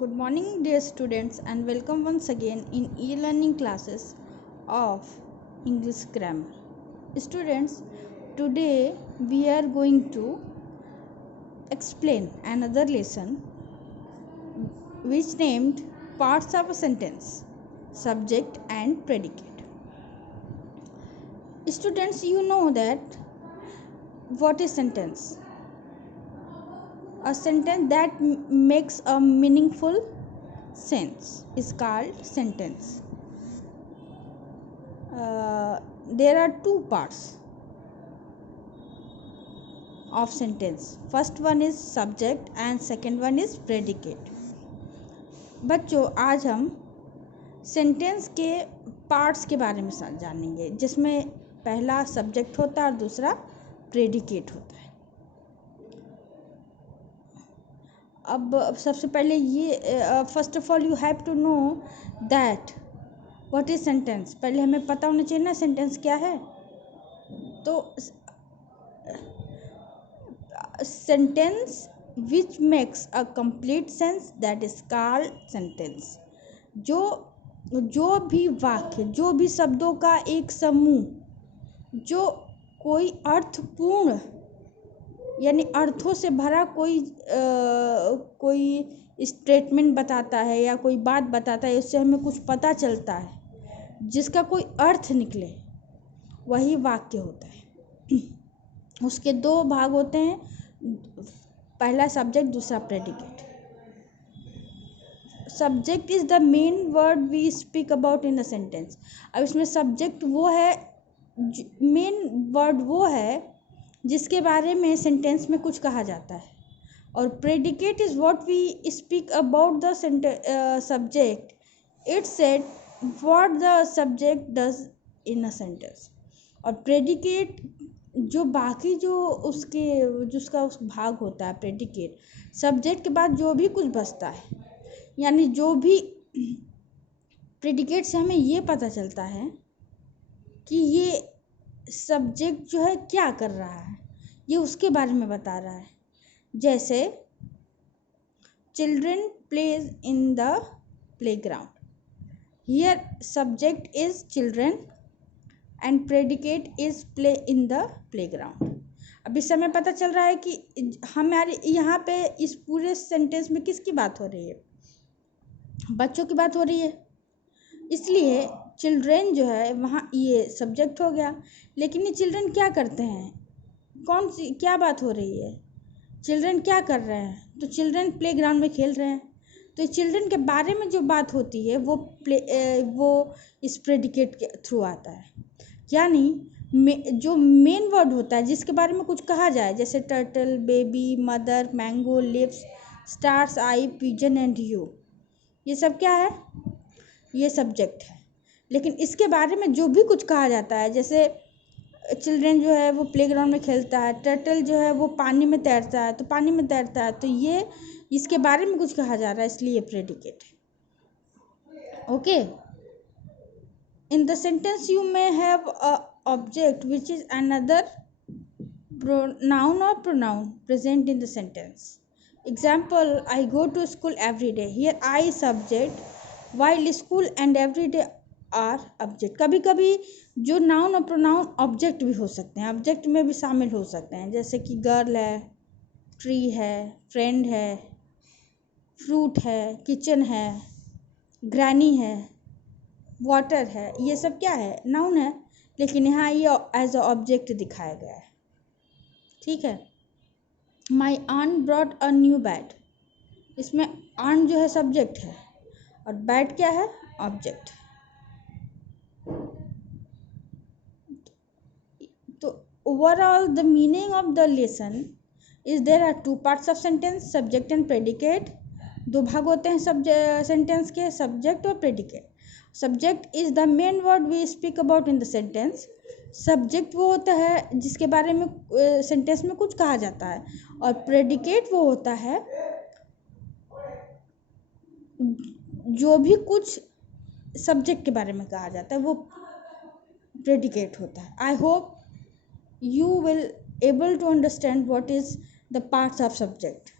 Good morning, dear students, and welcome once again in e-learning classes of English grammar. Students, today we are going to explain another lesson which named parts of a sentence, subject and predicate. Students, you know that what is sentence? A sentence that makes a meaningful sense is called sentence. There are two parts of sentence. First one is subject and second one is predicate. बच्चों, आज हम sentence के parts के बारे में जानेंगे, जिसमें पहला सब्जेक्ट होता है और दूसरा प्रेडिकेट होता है। अब सबसे पहले ये first of all you have to know that what is sentence. पहले हमें पता होना चाहिए ना सेंटेंस क्या है। तो sentence which makes a complete sense that is called sentence. जो भी वाक्य, जो भी शब्दों का एक समूह जो कोई अर्थपूर्ण यानी अर्थों से भरा कोई स्टेटमेंट बताता है या कोई बात बताता है, उससे हमें कुछ पता चलता है, जिसका कोई अर्थ निकले, वही वाक्य होता है। उसके दो भाग होते हैं, पहला सब्जेक्ट, दूसरा predicate. Subject is the main word we speak about in the sentence. अब इसमें सब्जेक्ट वो है, मेन वर्ड वो है जिसके बारे में सेंटेंस में कुछ कहा जाता है, और predicate is what we speak about the subject. It said what the subject does in a sentence. और प्रेडिकेट जो बाकी जो उसका उस भाग होता है, प्रेडिकेट सब्जेक्ट के बाद जो भी कुछ बचता है, यानी जो भी प्रेडिकेट से हमें ये पता चलता है कि ये सब्जेक्ट जो है क्या कर रहा है, ये उसके बारे में बता रहा है। जैसे children plays in the playground, here subject is children and predicate is play in the playground. अब इस समय पता चल रहा है कि हमारे यहाँ पे इस पूरे सेंटेंस में किसकी बात हो रही है? बच्चों की बात हो रही है, इसलिए चिल्ड्रन जो है वहाँ ये सब्जेक्ट हो गया। लेकिन ये चिल्ड्रन क्या करते हैं, कौन सी क्या बात हो रही है, चिल्ड्रन क्या कर रहे हैं? तो चिल्ड्रन प्लेग्राउंड में खेल रहे हैं। तो चिल्ड्रन के बारे में जो बात होती है वो इस प्रेडिकेट के थ्रू आता है। यानी जो मेन वर्ड होता है जिसके बारे में कुछ कहा जाए, जैसे turtle, baby, mother, mango, lips, stars, I, pigeon and you, ये सब क्या है? ये सब्जेक्ट है। लेकिन इसके बारे में जो भी कुछ कहा जाता है, जैसे चिल्ड्रन जो है वो प्लेग्राउंड में खेलता है, टर्टल जो है वो पानी में तैरता है, तो पानी में तैरता है, तो ये इसके बारे में कुछ कहा जा रहा है, इसलिए प्रेडिकेट है। Okay, in the sentence you may have a object which is another noun or pronoun present in the sentence. Example, I go to school every day. Here I subject, while school and every day are object. कभी कभी जो noun और pronoun object भी हो सकते हैं, object में भी शामिल हो सकते हैं, जैसे कि गर्ल है, ट्री है, फ्रेंड है, फ्रूट है, किचन है, ग्रैनी है, वाटर है, ये सब क्या है? नाउन है। लेकिन यहाँ ये एज अ ऑब्जेक्ट दिखाया गया है। ठीक है। My aunt brought a new bat, इसमें आंट जो है सब्जेक्ट है और बैट क्या है? ऑब्जेक्ट। तो overall the meaning of the lesson is there are two parts of sentence, subject and predicate. दो भाग होते हैं सेंटेंस के, सब्जेक्ट और predicate. Subject is the main word we speak about in the sentence. Subject वो होता है जिसके बारे में सेंटेंस में कुछ कहा जाता है, और प्रेडिकेट वो होता है जो भी कुछ सब्जेक्ट के बारे में कहा जाता है, वो प्रेडिकेट होता है। I hope you will able to understand what is the parts of subject.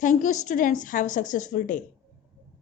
Thank you students, have a successful day.